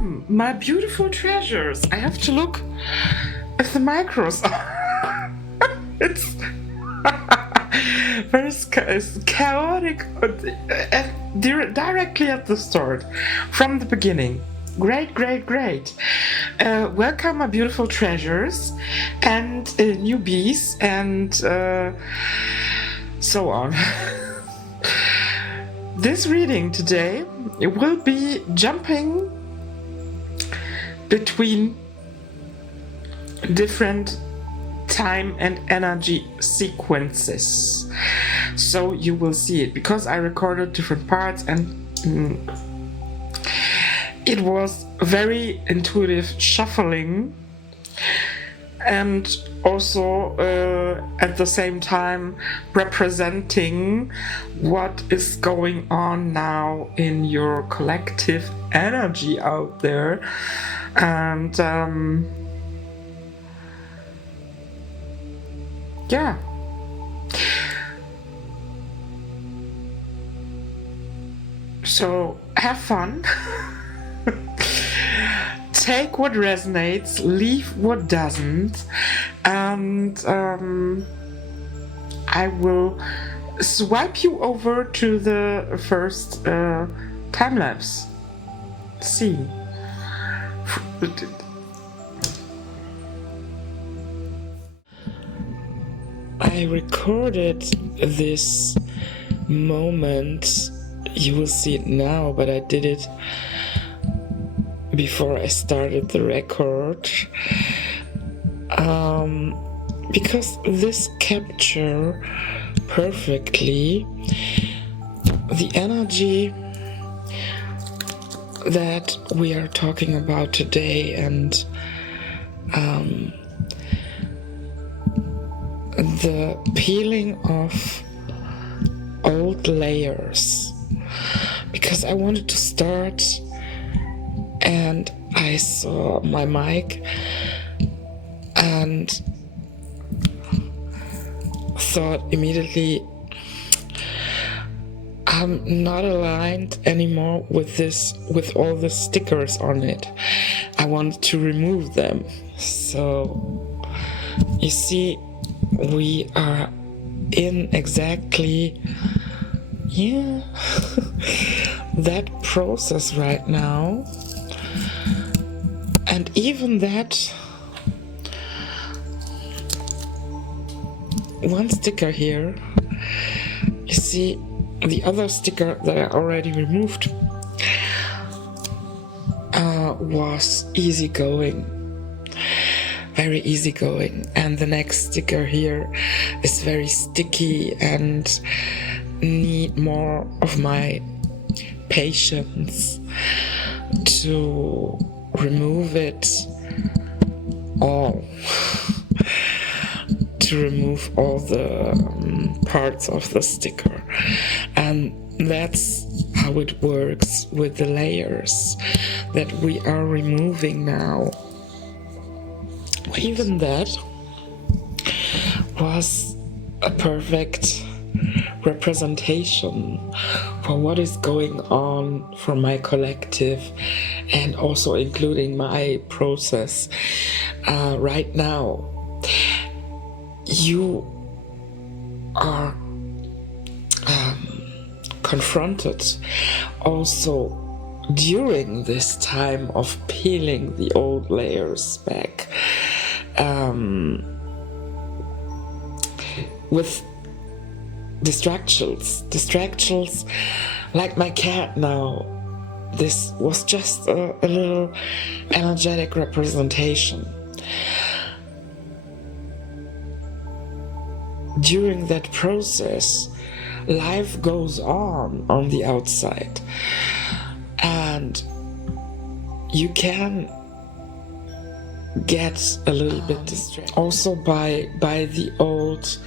Welcome, my beautiful treasures. I have to look if the micros are. It's very chaotic directly at the start, from the beginning. Great. Welcome, my beautiful treasures and newbies and so on. This reading today will be jumping between different time and energy sequences. So you will see it because I recorded different parts and it was very intuitive shuffling and also at the same time representing what is going on now in your collective energy out there. And yeah, so have fun. Take what resonates, leave what doesn't, and I will swipe you over to the first time lapse. See. I recorded this moment. You will see it now, but I did it before I started the record, because this captures perfectly the energy that we are talking about today and the peeling of old layers, because I wanted to start and I saw my mic and thought immediately, I'm not aligned anymore with this, with all the stickers on it. I wanted to remove them. So you see, we are in exactly that process right now. And even that one sticker here, you see the other sticker that I already removed was easygoing, very easygoing, and the next sticker here is very sticky and need more of my patience to remove it all, to remove all the parts of the sticker. And that's how it works with the layers that we are removing now. Even that was a perfect representation for what is going on for my collective, and also including my process right now. You are confronted also during this time of peeling the old layers back with distractions like my cat now. This was just a little energetic representation. During that process, life goes on the outside, and you can get a little bit distracted also by the old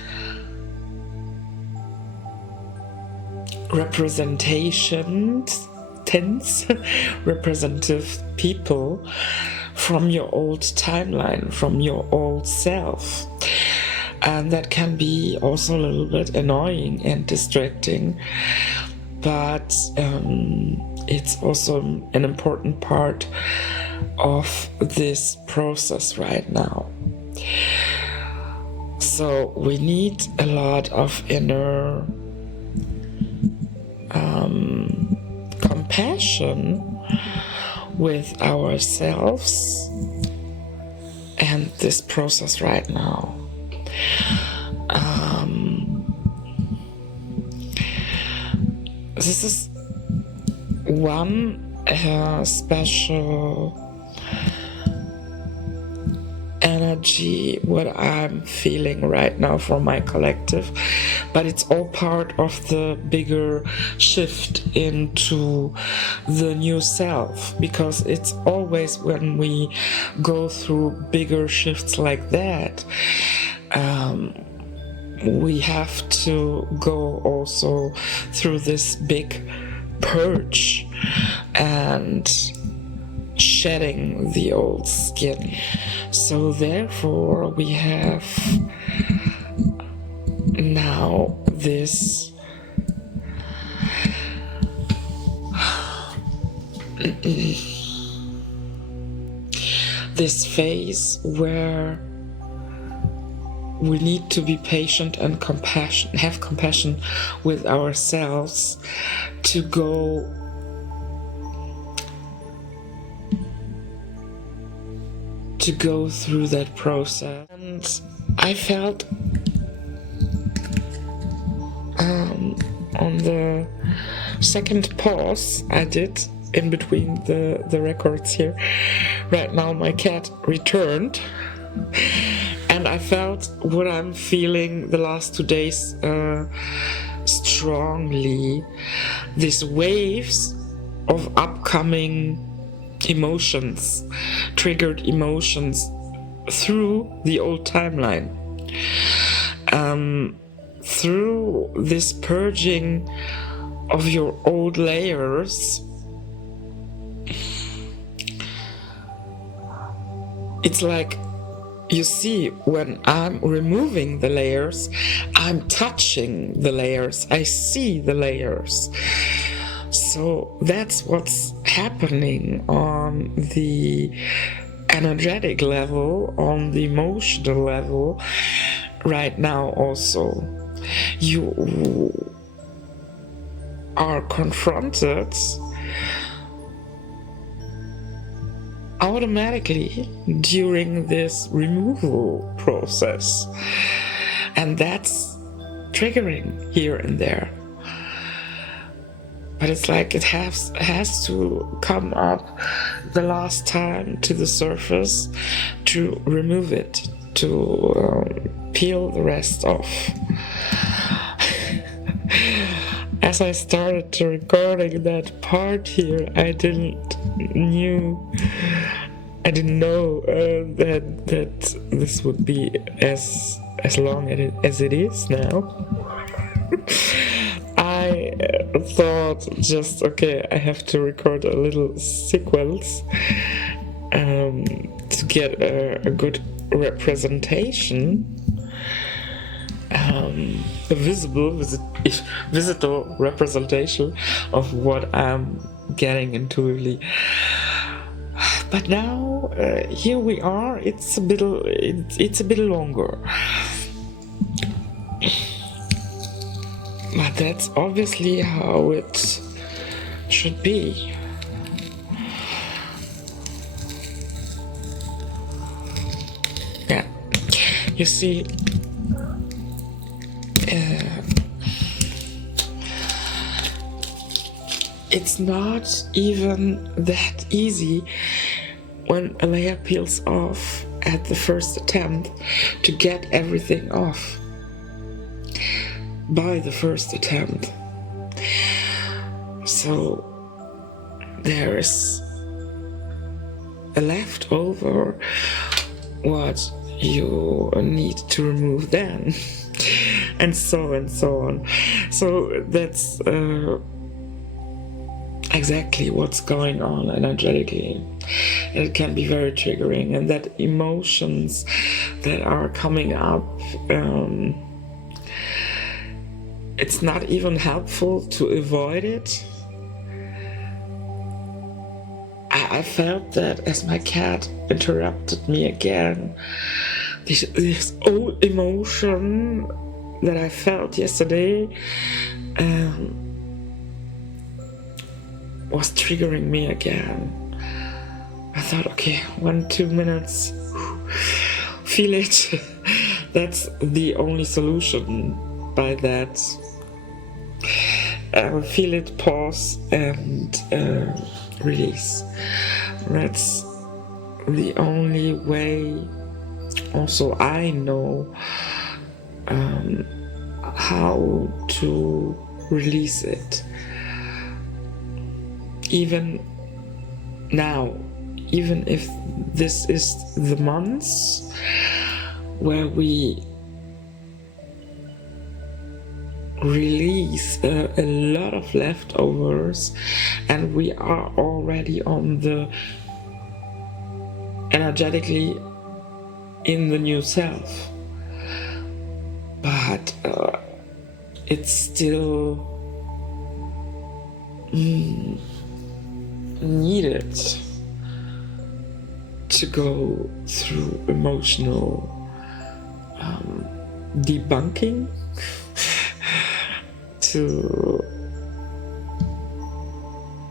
representative people from your old timeline, from your old self. And that can be also a little bit annoying and distracting. but it's also an important part of this process right now. So we need a lot of inner compassion with ourselves and this process right now. This is one special energy what I'm feeling right now from my collective, but it's all part of the bigger shift into the new self, because it's always when we go through bigger shifts like that, we have to go also through this big purge and shedding the old skin. So therefore we have now this this phase where we need to be patient and have compassion with ourselves to go through that process. And I felt on the second pause I did in between the records here, right now my cat returned, and I felt what I'm feeling the last 2 days strongly, these waves of upcoming emotions, triggered emotions through the old timeline, through this purging of your old layers. It's like, you see, when I'm removing the layers, I'm touching the layers, I see the layers. So that's what's happening on the energetic level, on the emotional level right now also. You are confronted automatically during this removal process, and that's triggering here and there. But it's like it has to come up the last time to the surface to remove it, to peel the rest off. As I started to recording that part here, I didn't know that this would be as long as it is now. I thought just, okay, I have to record a little sequence to get a good representation, a visible representation of what I'm getting intuitively. But now here we are. It's a bit longer. But that's obviously how it should be. Yeah, you see, it's not even that easy when a layer peels off at the first attempt to get everything off by the first attempt. So there is a leftover what you need to remove then, and so on. So that's exactly what's going on energetically. It can be very triggering, and that emotions that are coming up, it's not even helpful to avoid it. I felt that as my cat interrupted me again, this old emotion that I felt yesterday was triggering me again. I thought, okay, 1-2 minutes, feel it. That's the only solution. By that, feel it, pause, and release. That's the only way. Also, I know how to release it. Even now, even if this is the months where we release a lot of leftovers, and we are already on the energetically in the new self, but it's still needed to go through emotional debunking.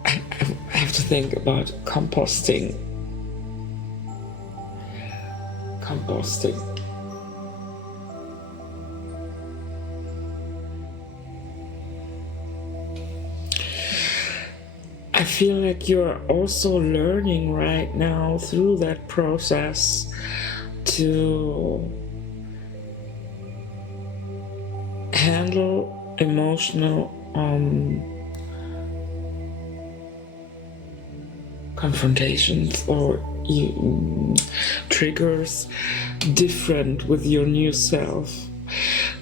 I have to think about composting. I feel like you're also learning right now through that process to handle emotional confrontations or triggers different with your new self,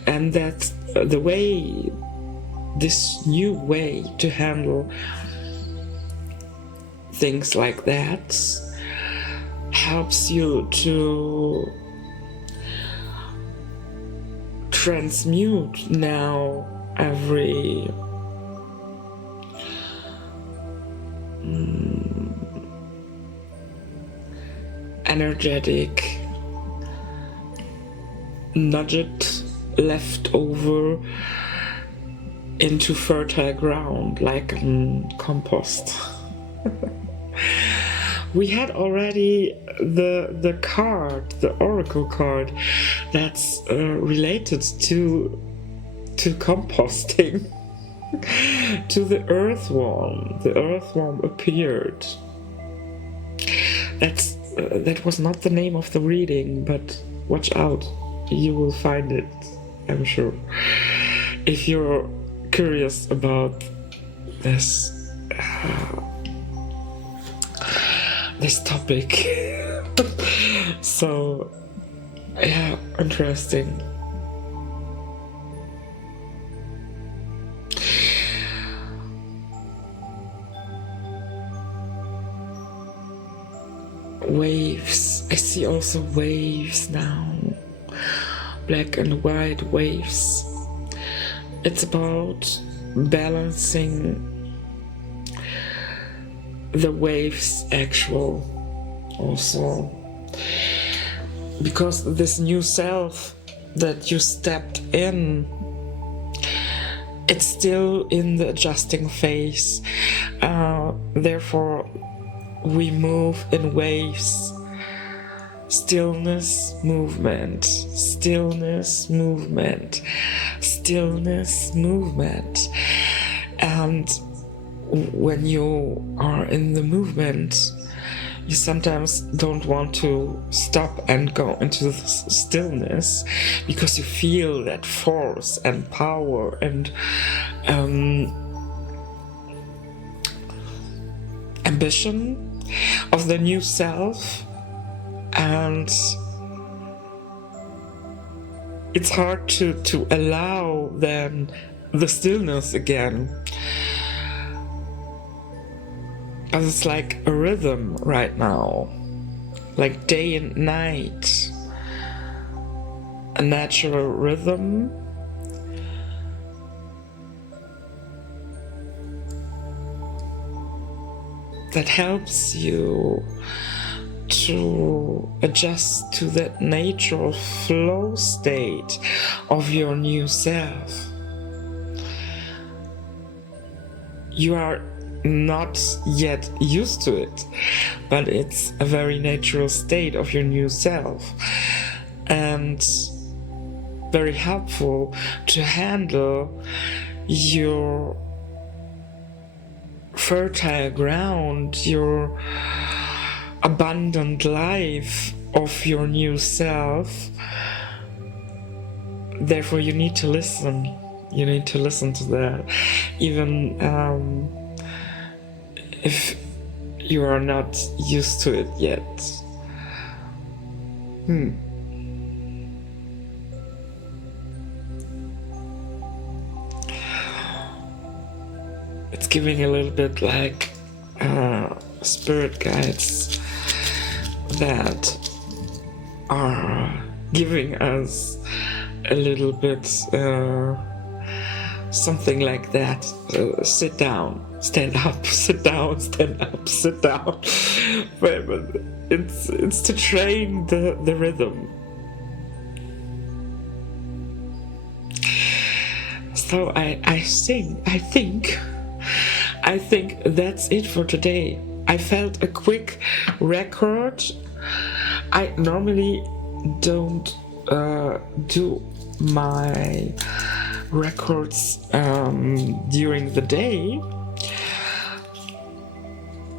and that this new way to handle things like that helps you to transmute now every energetic nugget left over into fertile ground, like compost. We had already the card, the oracle card, that's related to composting. To the earthworm. The earthworm appeared. That was not the name of the reading, but watch out, you will find it, I'm sure, if you're curious about this topic. So yeah, interesting. Waves. I see also waves now. Black and white waves. It's about balancing the waves actual also. Because this new self that you stepped in, it's still in the adjusting phase. Therefore, we move in waves. Stillness, movement. Stillness, movement. Stillness, movement. And when you are in the movement, you sometimes don't want to stop and go into the stillness, because you feel that force and power and ambition of the new self, and it's hard to allow then the stillness again. But it's like a rhythm right now, like day and night, a natural rhythm. that helps you to adjust to that natural flow state of your new self. You are not yet used to it, but it's a very natural state of your new self, and very helpful to handle your fertile ground, your abundant life of your new self. Therefore, you need to listen. You need to listen to that, even if you are not used to it yet. It's giving a little bit like spirit guides that are giving us a little bit something like that. Sit down, stand up, sit down, stand up, sit down. But it's to train the rhythm. So I think that's it for today. I felt a quick record. I normally don't do my records during the day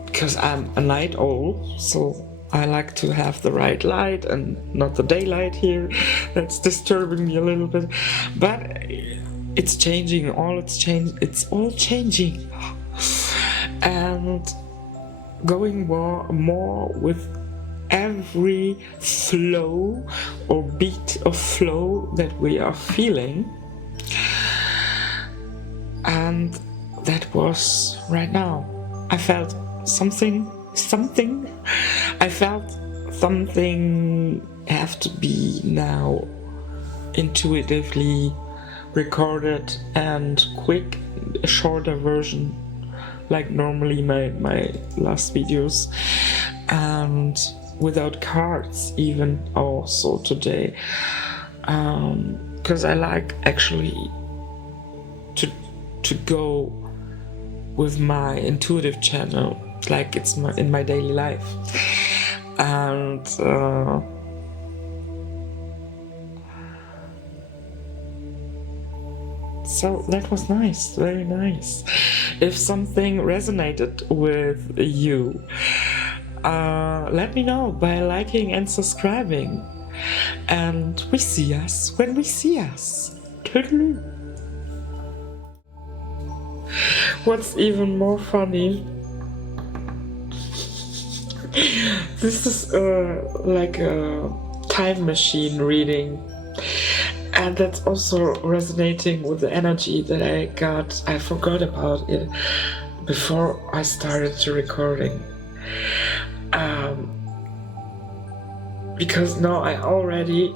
because I'm a night owl, so I like to have the right light and not the daylight here. That's disturbing me a little bit, but it's changing. It's all changing, and going more with every flow or beat of flow that we are feeling. And that was right now. I felt something I felt something have to be now intuitively recorded and quick, a shorter version like normally my last videos, and without cards even also today, because I like actually to go with my intuitive channel like it's in my daily life. And so that was nice, very nice. If something resonated with you, let me know by liking and subscribing. And we see us when we see us. Toodaloo. What's even more funny, this is like a time machine reading, and that's also resonating with the energy that I got. I forgot about it before I started the recording, because now I already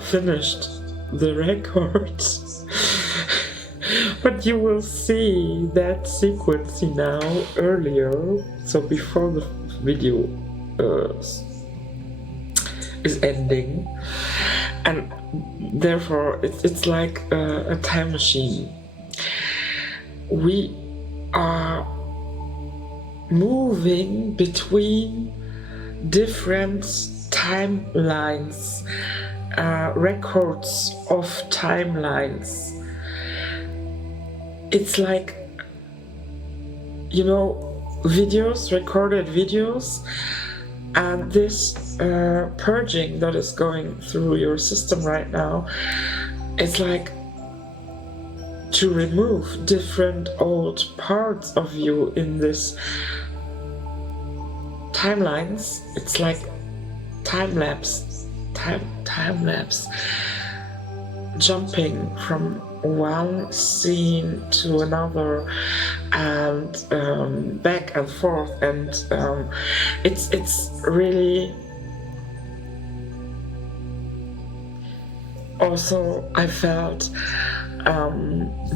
finished the records. But you will see that sequence now earlier, so before the video is ending, and therefore it's like a time machine. We are moving between different timelines, records of timelines. It's like, videos, recorded videos, and this purging that is going through your system right now, it's like to remove different old parts of you in this timelines. It's like time lapse, jumping from one scene to another, and back and forth, and it's really also, I felt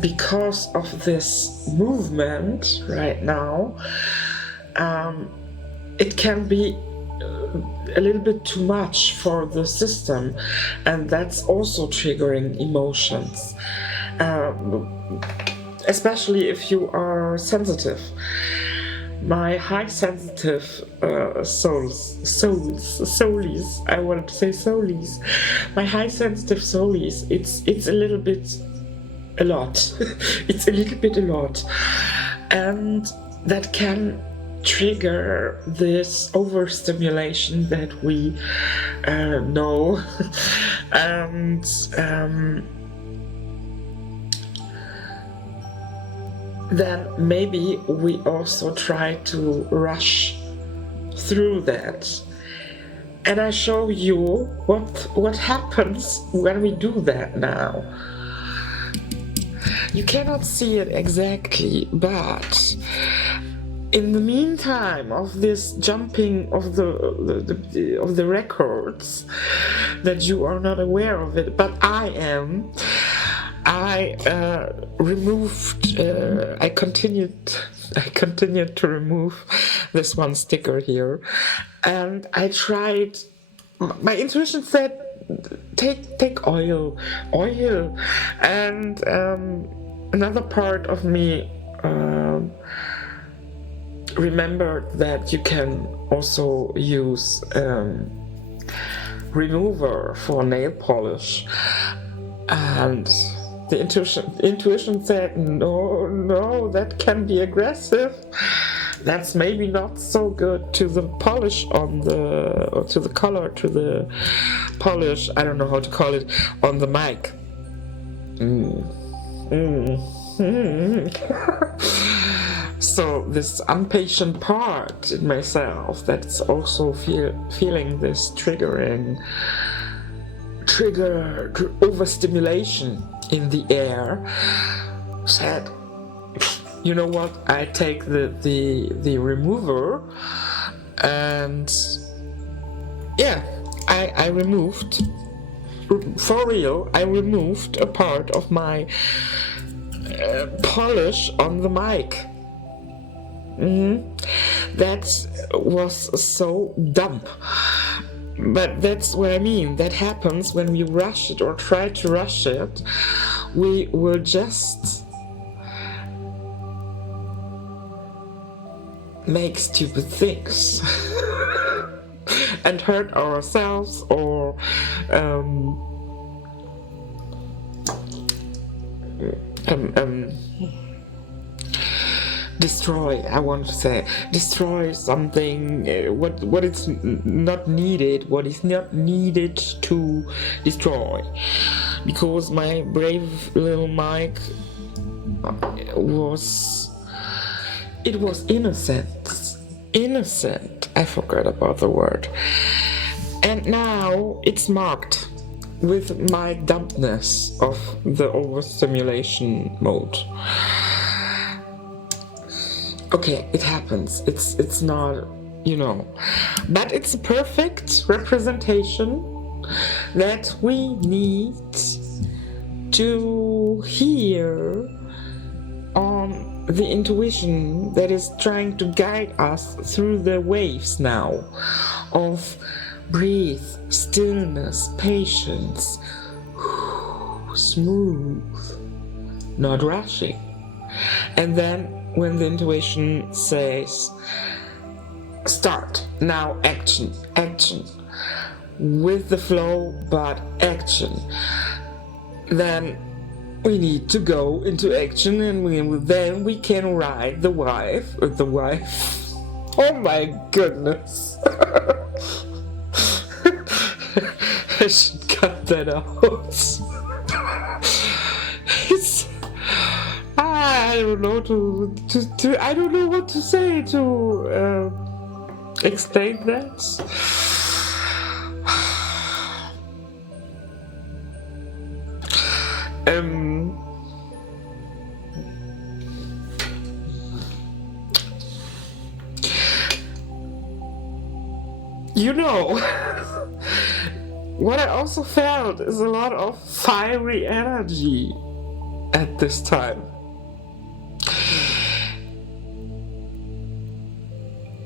because of this movement right now, it can be a little bit too much for the system, and that's also triggering emotions, especially if you are sensitive. My high sensitive soulies, I wanted to say soulies. My high sensitive soulies, it's a little bit a lot. It's a little bit a lot. And that can trigger this overstimulation that we know. And then maybe we also try to rush through that. And I show you what happens when we do that now. You cannot see it exactly, but in the meantime of this jumping of the records, that you are not aware of it, but I am. I continued to remove this one sticker here, and I tried. My intuition said, take oil, and another part of me remembered that you can also use remover for nail polish, and the intuition said, no, that can be aggressive. That's maybe not so good to the polish or to the color, to the polish, I don't know how to call it, on the mic. So this impatient part in myself that's also feeling this trigger overstimulation in the air said, you know what, I take the remover, and yeah, I removed, for real, I removed a part of my polish on the mic. That was so dumb. But that's what I mean. That happens when we rush it or try to rush it. We will just make stupid things and hurt ourselves, or destroy, I want to say, destroy something, what is not needed, what is not needed to destroy. Because my brave little mic was innocent, I forgot about the word. And now it's marked with my dumbness of the overstimulation mode. Okay, it happens. It's not, but it's a perfect representation that we need to hear on the intuition that is trying to guide us through the waves now of breathe, stillness, patience, smooth, not rushing. And then when the intuition says, start, now action, with the flow, but action, then we need to go into action, and then we can ride the wife. Oh my goodness. I should cut that out. I don't know I don't know what to say to explain that. What I also felt is a lot of fiery energy at this time.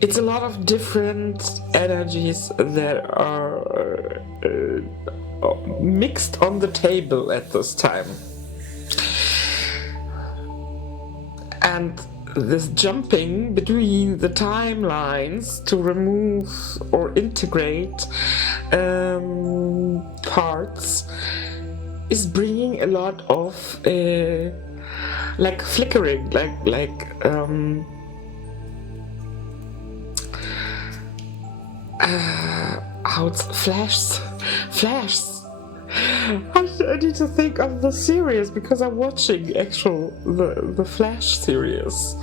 It's a lot of different energies that are mixed on the table at this time. And this jumping between the timelines to remove or integrate parts is bringing a lot of like flickering, how it's flashes. I need to think of the series because I'm watching the Flash series.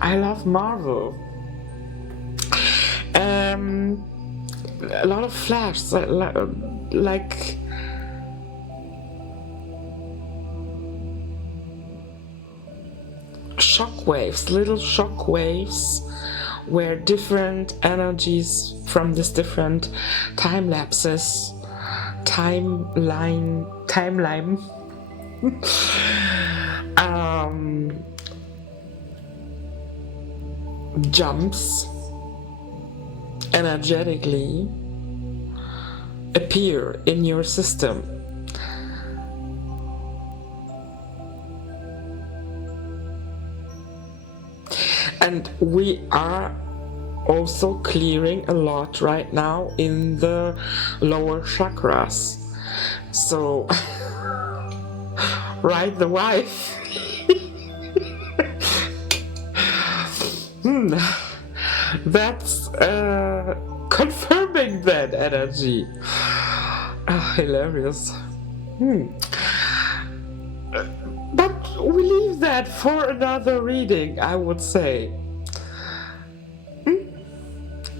I love Marvel. A lot of flash, like shockwaves, little shockwaves, where different energies from these different time lapses, timeline jumps energetically appear in your system. And we are also clearing a lot right now in the lower chakras. So, right, the wife. That's confirming that energy. Hilarious. But we leave that for another reading, I would say.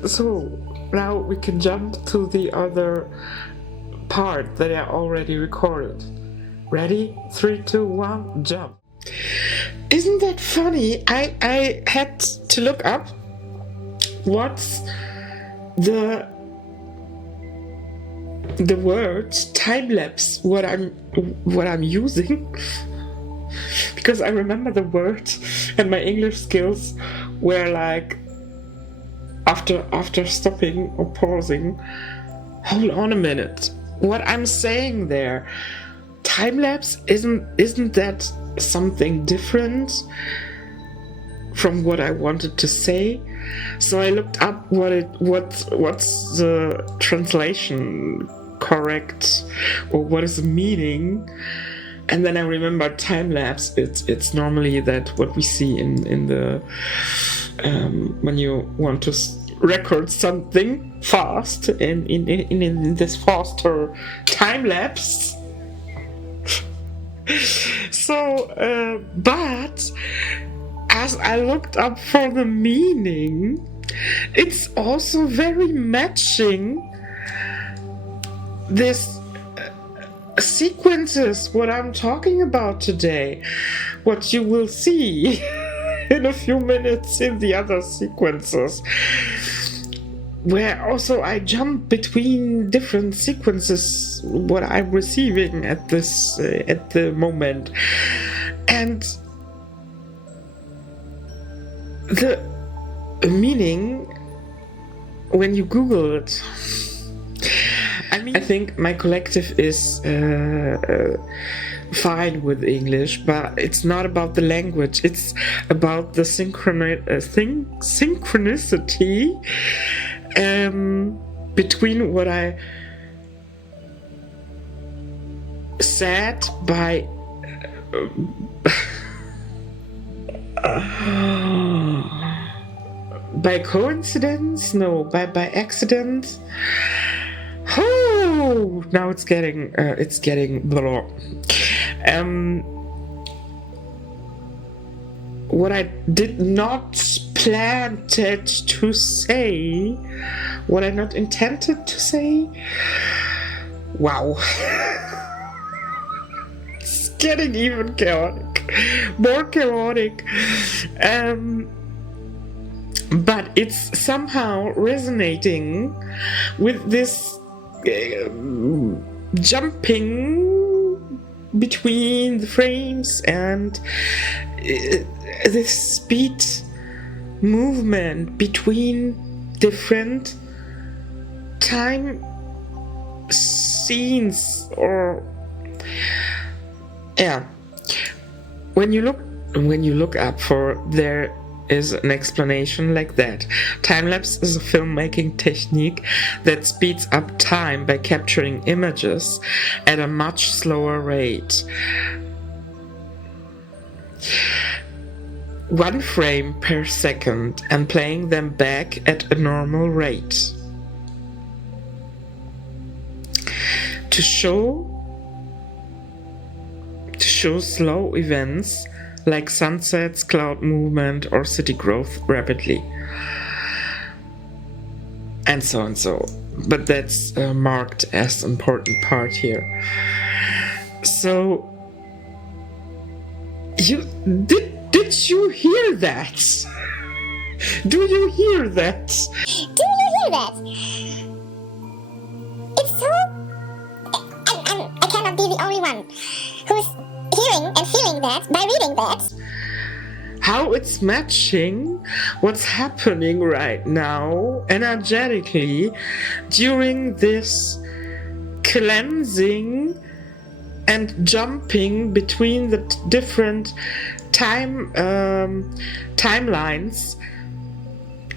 So now we can jump to the other part that I already recorded. Ready? 3, 2, 1, jump. Isn't that funny? I had to look up what's the word time lapse, what I'm using, because I remember the word and my English skills were like, after stopping or pausing, hold on a minute, what I'm saying there, time lapse, isn't that something different from what I wanted to say? So I looked up what's the translation correct, or what is the meaning, and then I remembered time lapse. It's normally that what we see in the when you want to record something fast in this faster time lapse. So, but as I looked up for the meaning, it's also very matching this sequences, what I'm talking about today, what you will see in a few minutes in the other sequences, where also I jump between different sequences, what I'm receiving at the moment, and the meaning when you Google it. I think my collective is fine with English, but it's not about the language. It's about the synchronicity between what I said by by coincidence? No, by accident. Oh, now it's getting blah. What I did not plan to say, what I not intended to say. Wow. It's getting even chaotic, more chaotic. But it's somehow resonating with this jumping between the frames, and the speed movement between different time scenes, or yeah. When you look up for, there is an explanation like that. Time-lapse is a filmmaking technique that speeds up time by capturing images at a much slower rate. 1 frame per second, and playing them back at a normal rate. To show slow events like sunsets, cloud movement, or city growth rapidly. And so and so. But that's marked as important part here. So, did you hear that? Do you hear that? Do you hear that? It's so... I cannot be the only one who's hearing and feeling that by reading that. How it's matching what's happening right now energetically during this cleansing and jumping between the different timelines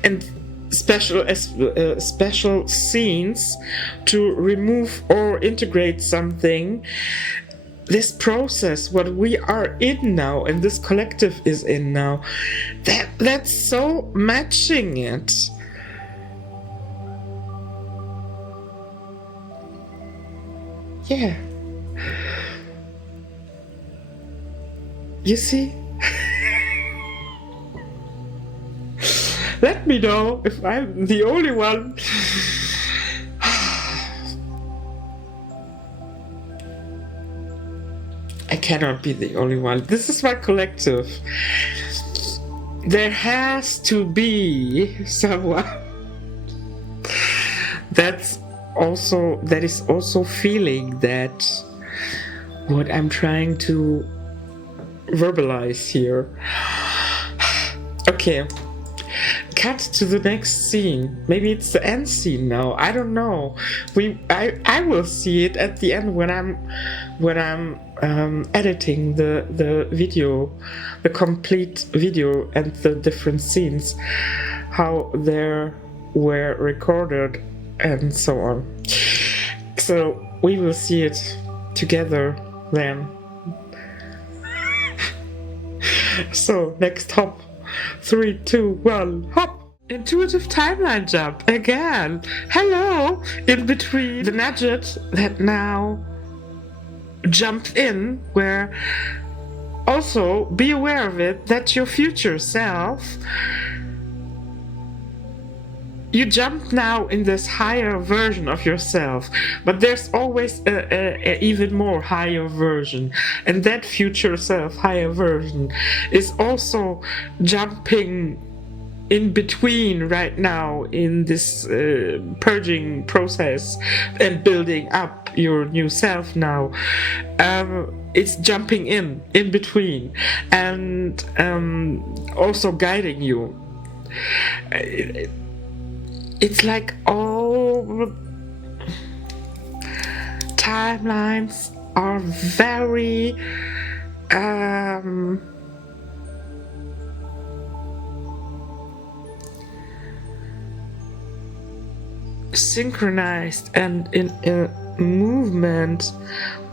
and special scenes to remove or integrate something. This process, what we are in now, and this collective is in now, that's so matching it. Yeah. You see? Let me know if I'm the only one. I cannot be the only one. This is my collective. There has to be someone that is also feeling that what I'm trying to verbalize here. Okay. Cut to the next scene. Maybe it's the end scene now. I don't know. I will see it at the end when I'm editing the video, the complete video, and the different scenes, how they were recorded and so on. So we will see it together then. So next hop. 3, 2, 1, hop! Intuitive timeline jump again. Hello! In between the nugget that now jumped in, where also be aware of it, that your future self, you jump now in this higher version of yourself, but there's always a even more higher version, and that future self, higher version, is also jumping in between right now in this purging process and building up your new self now. It's jumping in between, and also guiding you. It's like all timelines are very synchronized and in a movement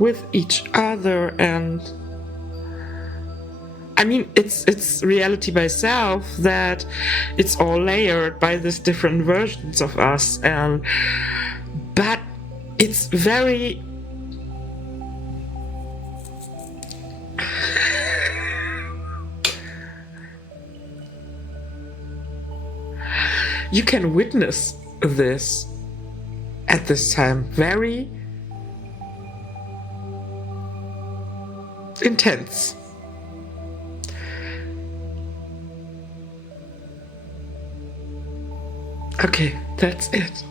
with each other, and I mean, it's reality by self that it's all layered by these different versions of us, but it's very you can witness this at this time, very intense. Okay, that's it.